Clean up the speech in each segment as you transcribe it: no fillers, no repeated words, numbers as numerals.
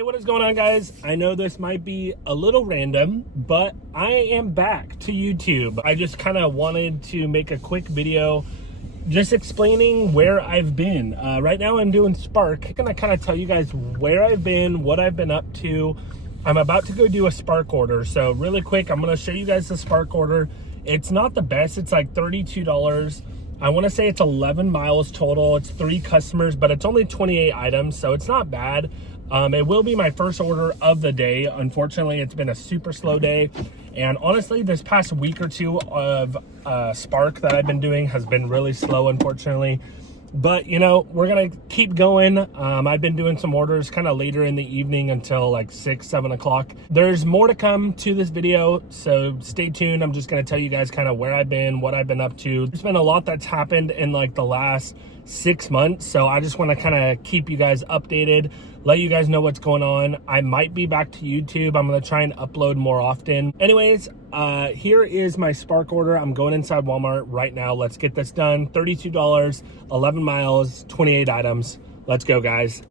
Hey, what is going on, guys? I know this might be a little random, but I am back to YouTube. I just kind of wanted to make a quick video just explaining where I've been. Right now I'm doing Spark. I'm gonna kind of tell you guys where I've been, what I've been up to. I'm about to go do a Spark order. So really quick, I'm gonna show you guys the Spark order. It's not the best, it's like $32. I want to say it's 11 miles total. It's 3 customers, but it's only 28 items, so it's not bad. It will be my first order of the day. Unfortunately, it's been a super slow day. And honestly, this past week or two of Spark that I've been doing has been really slow, unfortunately. But, you know, we're going to keep going. I've been doing some orders kind of later in the evening until like 6, 7 o'clock. There's more to come to this video, so stay tuned. I'm just going to tell you guys kind of where I've been, what I've been up to. There's been a lot that's happened in like the last 6 months, so I just want to kind of keep you guys updated, let you guys know what's going on. I might be back to YouTube. I'm going to try and upload more often. Anyways, here is my Spark order. I'm going inside Walmart right now. Let's get this done. $32, 11 miles, 28 items. Let's go, guys.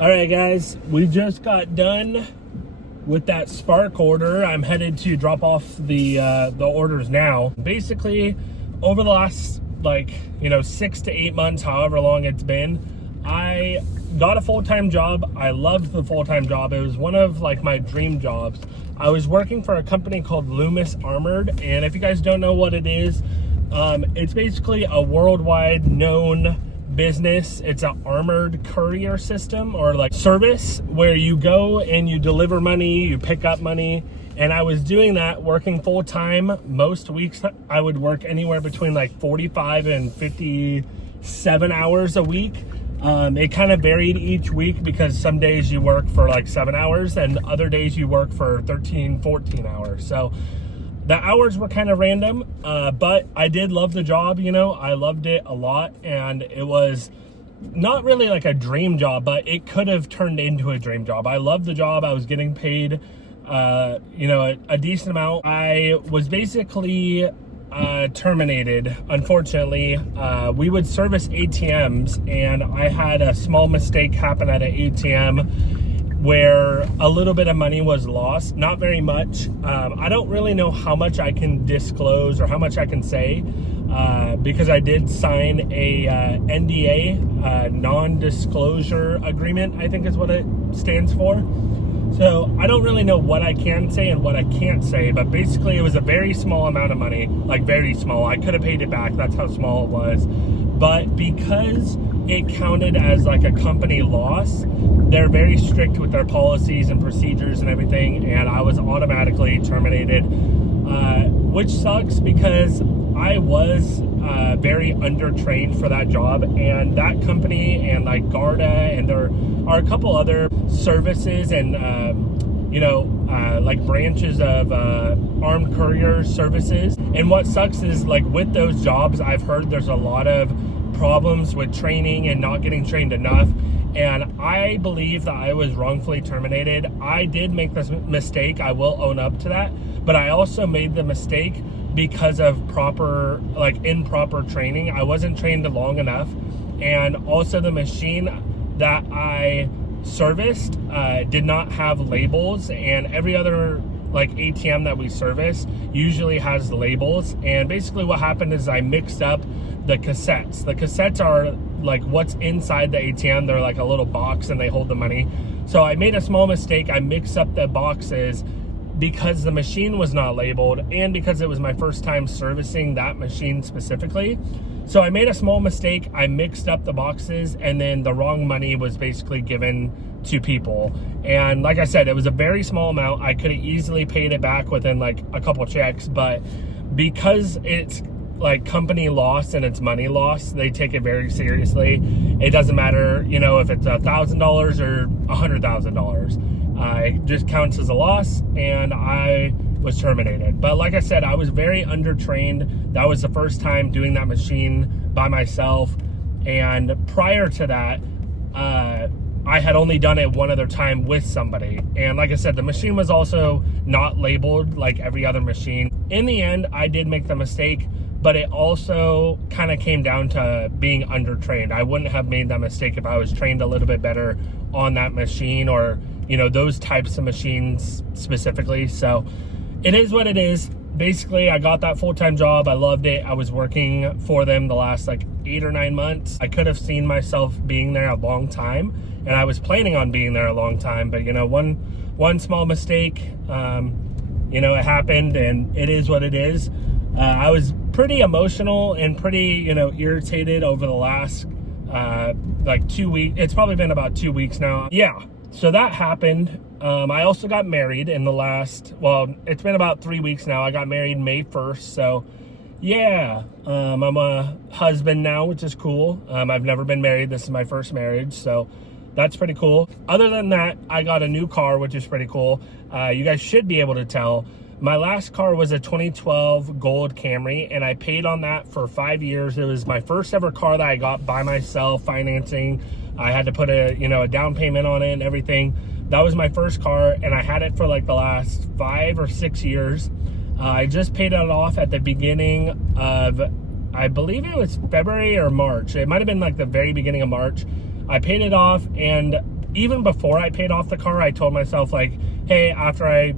All right, guys, we just got done with that Spark order. I'm headed to drop off the orders now. Basically, over the last 6 to 8 months, however long it's been, I got a full-time job. I loved the full-time job. It was one of my dream jobs. I was working for a company called Loomis Armored, and if you guys don't know what it is, it's basically a worldwide known business. It's an armored courier system or service where you go and you deliver money, you pick up money. And I was doing that, working full-time. Most weeks I would work anywhere between 45 and 57 hours a week. It kind of varied each week because some days you work for 7 hours and other days you work for 13, 14 hours. So the hours were kind of random, but I did love the job, I loved it a lot, and it was not really a dream job, but it could have turned into a dream job. I loved the job. I was getting paid, a decent amount. I was basically terminated, unfortunately. We would service ATMs, and I had a small mistake happen at an ATM where a little bit of money was lost, not very much. I don't really know how much I can disclose or how much I can say because I did sign a NDA, non-disclosure agreement, I think is what it stands for. So I don't really know what I can say and what I can't say, but basically it was a very small amount of money, very small. I could have paid it back, that's how small it was. But because it counted as a company loss, they're very strict with their policies and procedures and everything, and I was automatically terminated, which sucks because I was very undertrained for that job, and that company and Garda, and there are a couple other services and like branches of armed courier services. And what sucks is, like, with those jobs, I've heard there's a lot of problems with training and not getting trained enough. And I believe that I was wrongfully terminated. I did make this mistake. I will own up to that. But I also made the mistake because of improper training. I wasn't trained long enough. And also the machine that I serviced did not have labels, and every other like ATM that we service usually has labels. And basically what happened is I mixed up the cassettes. The cassettes are like what's inside the ATM. They're like a little box and they hold the money. So I made a small mistake. I mixed up the boxes because the machine was not labeled, and because it was my first time servicing that machine specifically. So I made a small mistake. I mixed up the boxes, and then the wrong money was basically given to people. And like I said, it was a very small amount. I could have easily paid it back within like a couple checks, but because it's like company loss and it's money loss, they take it very seriously. It doesn't matter, if it's $1,000 or $100,000. It just counts as a loss, and I was terminated. But like I said, I was very undertrained. That was the first time doing that machine by myself. And prior to that, I had only done it one other time with somebody. And like I said, the machine was also not labeled like every other machine. In the end, I did make the mistake, but it also kind of came down to being undertrained. I wouldn't have made that mistake if I was trained a little bit better on that machine, or those types of machines specifically. So it is what it is. Basically, I got that full-time job. I loved it. I was working for them the last like 8 or 9 months. I could have seen myself being there a long time, and I was planning on being there a long time. But one small mistake, it happened, and it is what it is. I was pretty emotional and pretty irritated over the last like 2 weeks. It's probably been about 2 weeks now. Yeah. So that happened. I also got married in it's been about 3 weeks now. I got married May 1st. So yeah, I'm a husband now, which is cool. I've never been married. This is my first marriage. So that's pretty cool. Other than that, I got a new car, which is pretty cool. You guys should be able to tell. My last car was a 2012 Gold Camry, and I paid on that for 5 years. It was my first ever car that I got by myself, financing. I had to put a down payment on it and everything. That was my first car, and I had it for like the last 5 or 6 years. I just paid it off at the beginning of, I believe it was February or March. It might have been like the very beginning of March. I paid it off, and even before I paid off the car, I told myself like, hey, after I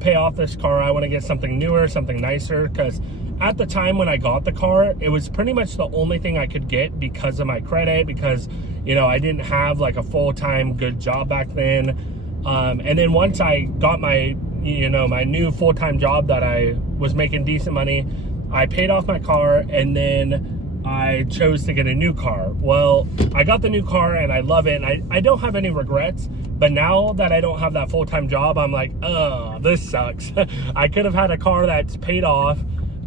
pay off this car, I want to get something newer, something nicer. Because at the time when I got the car, it was pretty much the only thing I could get because of my credit, because I didn't have like a full-time good job back then. And then once I got my my new full-time job that I was making decent money, I paid off my car, and then I chose to get a new car. Well, I got the new car and I love it, and I don't have any regrets. But now that I don't have that full-time job, I'm like, oh, this sucks. I could have had a car that's paid off,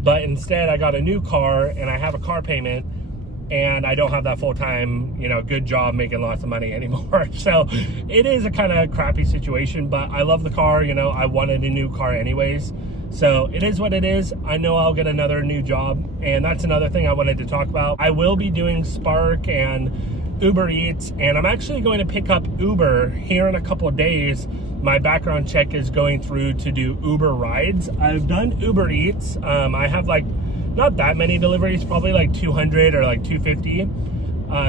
but instead I got a new car and I have a car payment, and I don't have that full-time, good job making lots of money anymore. So it is a kind of crappy situation, but I love the car. I wanted a new car anyways. So it is what it is. I know I'll get another new job, and that's another thing I wanted to talk about. I will be doing Spark and Uber Eats, and I'm actually going to pick up Uber here in a couple of days. My background check is going through to do Uber rides. I've done Uber Eats. I have like not that many deliveries, probably like 200 or like 250.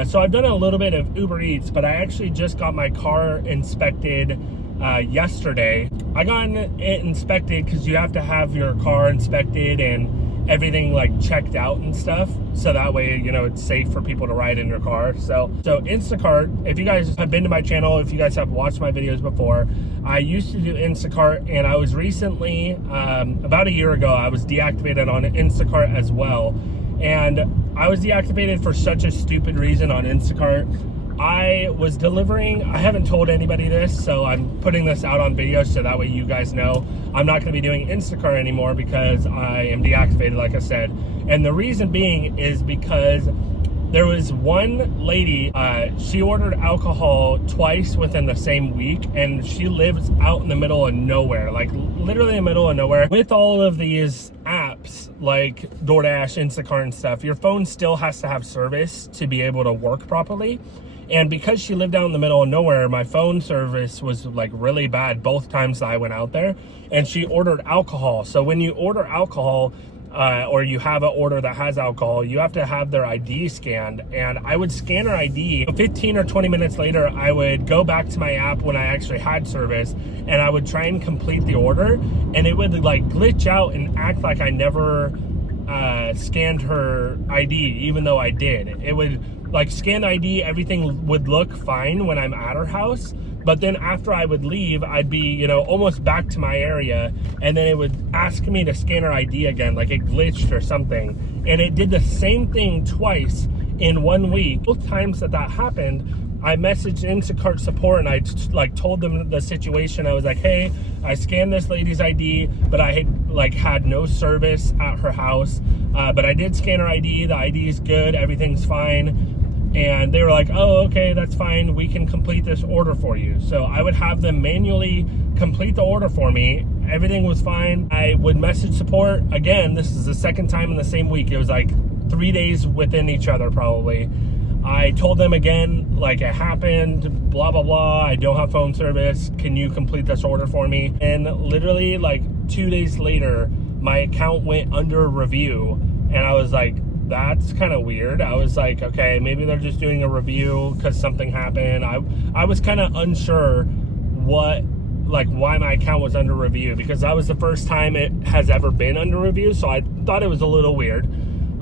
So I've done a little bit of Uber Eats, but I actually just got my car inspected yesterday. I got it inspected because you have to have your car inspected and everything like checked out and stuff, so that way it's safe for people to ride in your car. So Instacart, if you guys have been to my channel, if you guys have watched my videos before, I used to do Instacart, and I was recently about a year ago I was deactivated on Instacart as well. And I was deactivated for such a stupid reason on Instacart. I was delivering, I haven't told anybody this, so I'm putting this out on video so that way you guys know. I'm not going to be doing Instacart anymore because I am deactivated, like I said. And the reason being is because There was one lady, she ordered alcohol twice within the same week, and she lives out in the middle of nowhere, like literally in the middle of nowhere. With all of these apps like DoorDash, Instacart and stuff, your phone still has to have service to be able to work properly. And because she lived out in the middle of nowhere, my phone service was like really bad both times that I went out there. And she ordered alcohol. So when you order alcohol, or you have an order that has alcohol, you have to have their ID scanned. And I would scan her ID. 15 or 20 minutes later, I would go back to my app when I actually had service, and I would try and complete the order, and it would like glitch out and act like I never scanned her ID, even though I did. It would like scan the ID, everything would look fine when I'm at her house. But then after I would leave, I'd be, you know, almost back to my area, and then it would ask me to scan her ID again, like it glitched or something. And it did the same thing twice in 1 week. Both times that happened, I messaged Instacart support, and I like told them the situation. I was like, hey, I scanned this lady's ID, but I had no service at her house. But I did scan her ID. The ID is good. Everything's fine. And they were like, oh, okay, that's fine. We can complete this order for you. So I would have them manually complete the order for me. Everything was fine. I would message support. Again, this is the second time in the same week. It was like 3 days within each other probably. I told them again, like, it happened, blah, blah, blah. I don't have phone service. Can you complete this order for me? And literally like 2 days later, my account went under review. And I was like, that's kind of weird. I was like, okay, maybe they're just doing a review because something happened. I was kind of unsure why my account was under review, because that was the first time it has ever been under review. So I thought it was a little weird.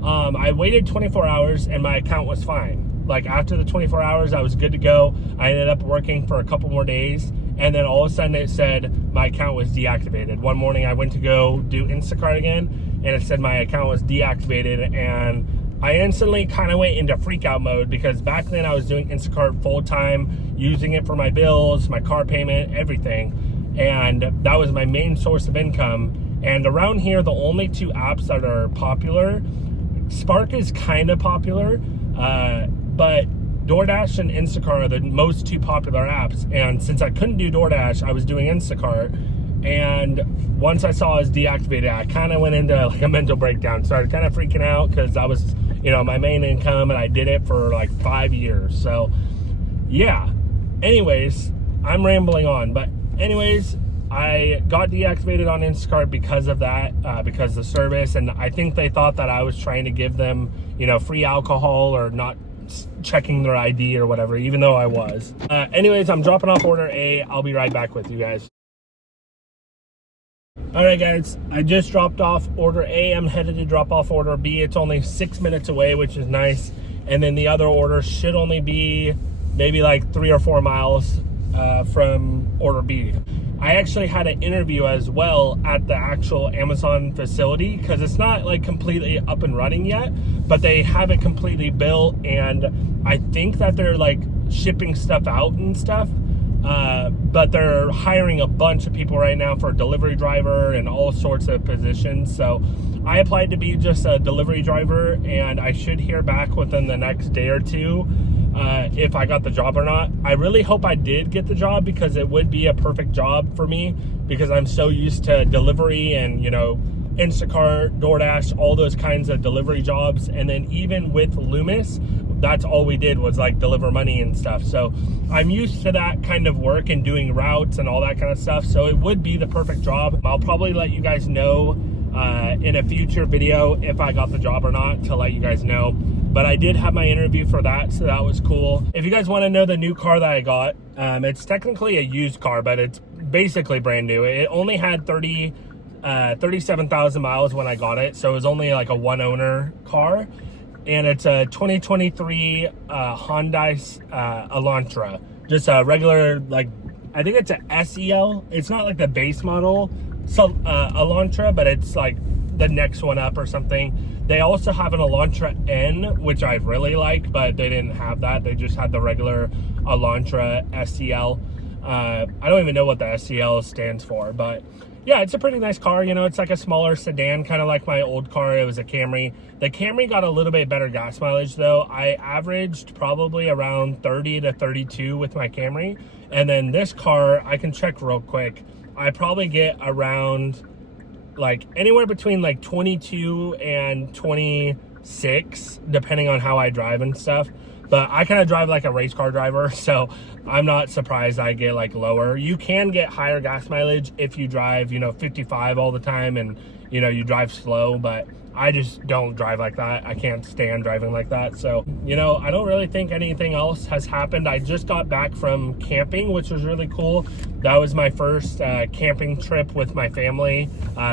I waited 24 hours and my account was fine. Like after the 24 hours, I was good to go. I ended up working for a couple more days, and then all of a sudden it said my account was deactivated. One morning I went to go do Instacart again, and it said my account was deactivated, and I instantly kind of went into freak out mode, because back then I was doing Instacart full time, using it for my bills, my car payment, everything. And that was my main source of income. And around here, the only two apps that are popular, Spark is kind of popular, but DoorDash and Instacart are the most two popular apps. And since I couldn't do DoorDash, I was doing Instacart. And once I saw it was deactivated, I kind of went into like a mental breakdown. Started kind of freaking out, because that was, you know, my main income, and I did it for like 5 years. So yeah, anyways, I'm rambling on, but anyways, I got deactivated on Instacart because of that, because of the service. And I think they thought that I was trying to give them, you know, free alcohol or not checking their ID or whatever, even though I was. Anyways, I'm dropping off order A. I'll be right back with you guys. All right, guys, I just dropped off order A. I'm headed to drop off order B. It's only 6 minutes away, which is nice. And then the other order should only be maybe like 3 or 4 miles from order B. I actually had an interview as well at the actual Amazon facility, because it's not like completely up and running yet, but they have it completely built, and I think that they're like shipping stuff out and stuff. But they're hiring a bunch of people right now for a delivery driver and all sorts of positions. So I applied to be just a delivery driver, and I should hear back within the next day or two if I got the job or not. I really hope I did get the job, because it would be a perfect job for me, because I'm so used to delivery and, you know, Instacart, DoorDash, all those kinds of delivery jobs. And then even with Loomis, that's all we did was like deliver money and stuff. So I'm used to that kind of work and doing routes and all that kind of stuff. So it would be the perfect job. I'll probably let you guys know in a future video if I got the job or not, to let you guys know. But I did have my interview for that, so that was cool. If you guys want to know the new car that I got, it's technically a used car, but it's basically brand new. It only had 37,000 miles when I got it, so it was only like a one owner car. And it's a 2023 Hyundai Elantra, just a regular, like, I think it's a SEL. It's not like the base model Elantra, but it's like the next one up or something. They also have an Elantra N, which I really like, but they didn't have that. They just had the regular Elantra SEL. I don't even know what the SEL stands for, but yeah, it's a pretty nice car. You know, it's like a smaller sedan, kind of like my old car. It was a Camry. The Camry got a little bit better gas mileage though. I averaged probably around 30 to 32 with my Camry. And then this car, I can check real quick. I probably get around like anywhere between like 22 and 26, depending on how I drive and stuff. But I kind of drive like a race car driver, so I'm not surprised I get like lower. You can get higher gas mileage if you drive, you know, 55 all the time and, you know, you drive slow, but I just don't drive like that. I can't stand driving like that. So, you know, I don't really think anything else has happened. I just got back from camping, which was really cool. That was my first camping trip with my family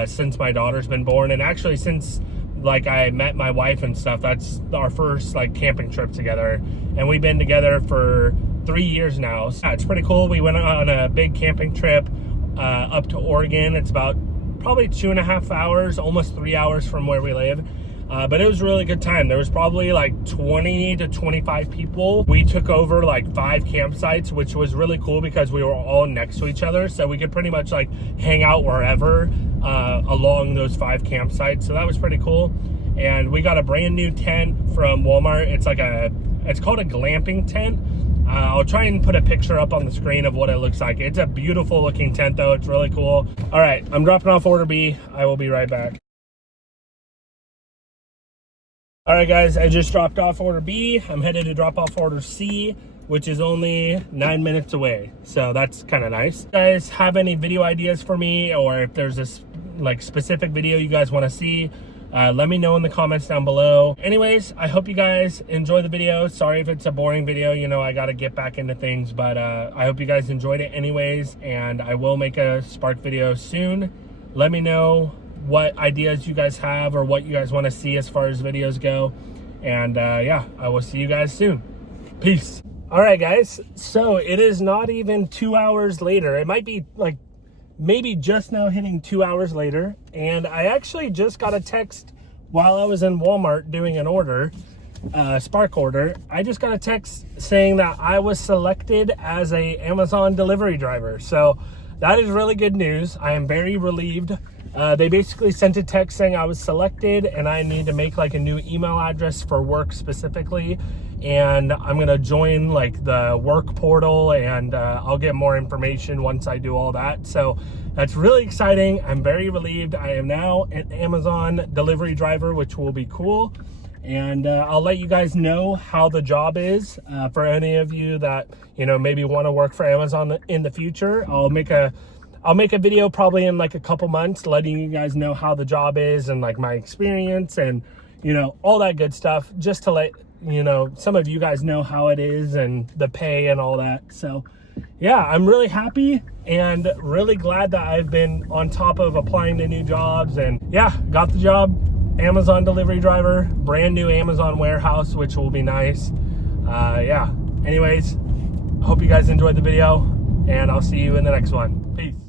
since my daughter's been born. And actually since like I met my wife and stuff, that's our first like camping trip together. And we've been together for 3 years now. So, yeah, it's pretty cool. We went on a big camping trip up to Oregon. It's about probably 2.5 hours, almost 3 hours from where we live. But it was a really good time. There was probably like 20 to 25 people. We took over like 5 campsites, which was really cool because we were all next to each other. So we could pretty much like hang out wherever along those 5 campsites. So that was pretty cool. And we got a brand new tent from Walmart. It's called a glamping tent. I'll try and put a picture up on the screen of what it looks like. It's a beautiful looking tent though. It's really cool. All right, I'm dropping off order B. I will be right back. All right, guys, I just dropped off order B. I'm headed to drop off order C, which is only 9 minutes away. So that's kind of nice. If you guys have any video ideas for me, or if there's this like specific video you guys want to see, let me know in the comments down below. Anyways, I hope you guys enjoy the video. Sorry if it's a boring video. You know, I got to get back into things, but I hope you guys enjoyed it anyways. And I will make a Spark video soon. Let me know what ideas you guys have or what you guys want to see as far as videos go. And yeah, I will see you guys soon. Peace. All right, guys. So it is not even 2 hours later. It might be like maybe just now hitting 2 hours later. And I actually just got a text while I was in Walmart doing an order, Spark order. I just got a text saying that I was selected as a Amazon delivery driver. So that is really good news. I am very relieved. They basically sent a text saying I was selected and I need to make like a new email address for work specifically. And I'm going to join like the work portal and I'll get more information once I do all that. So that's really exciting. I'm very relieved. I am now an Amazon delivery driver, which will be cool. And I'll let you guys know how the job is for any of you that, you know, maybe want to work for Amazon in the future. I'll make a video probably in like a couple months letting you guys know how the job is and like my experience and, you know, all that good stuff, just to let, you know, some of you guys know how it is and the pay and all that. So yeah, I'm really happy and really glad that I've been on top of applying to new jobs, and yeah, got the job. Amazon delivery driver, brand new Amazon warehouse, which will be nice. Yeah, anyways, I hope you guys enjoyed the video and I'll see you in the next one. Peace.